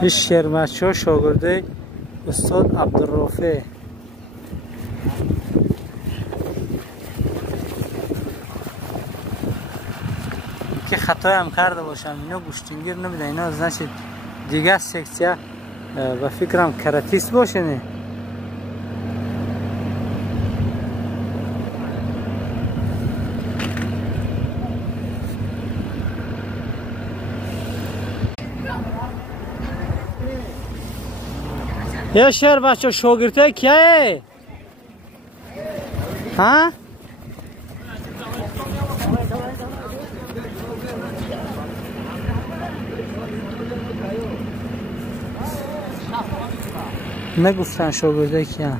این شرمچه شاگرده استاد عبدالرافع. که خطای هم کرده باشم اینا گوشتینگیر نمیده، اینا از نشید دیگه سکسیه و فکرم کراتیست باشه نه. یا شهر بچه شاگرده کیه؟ ها؟ نگفتن شاگرده کیه؟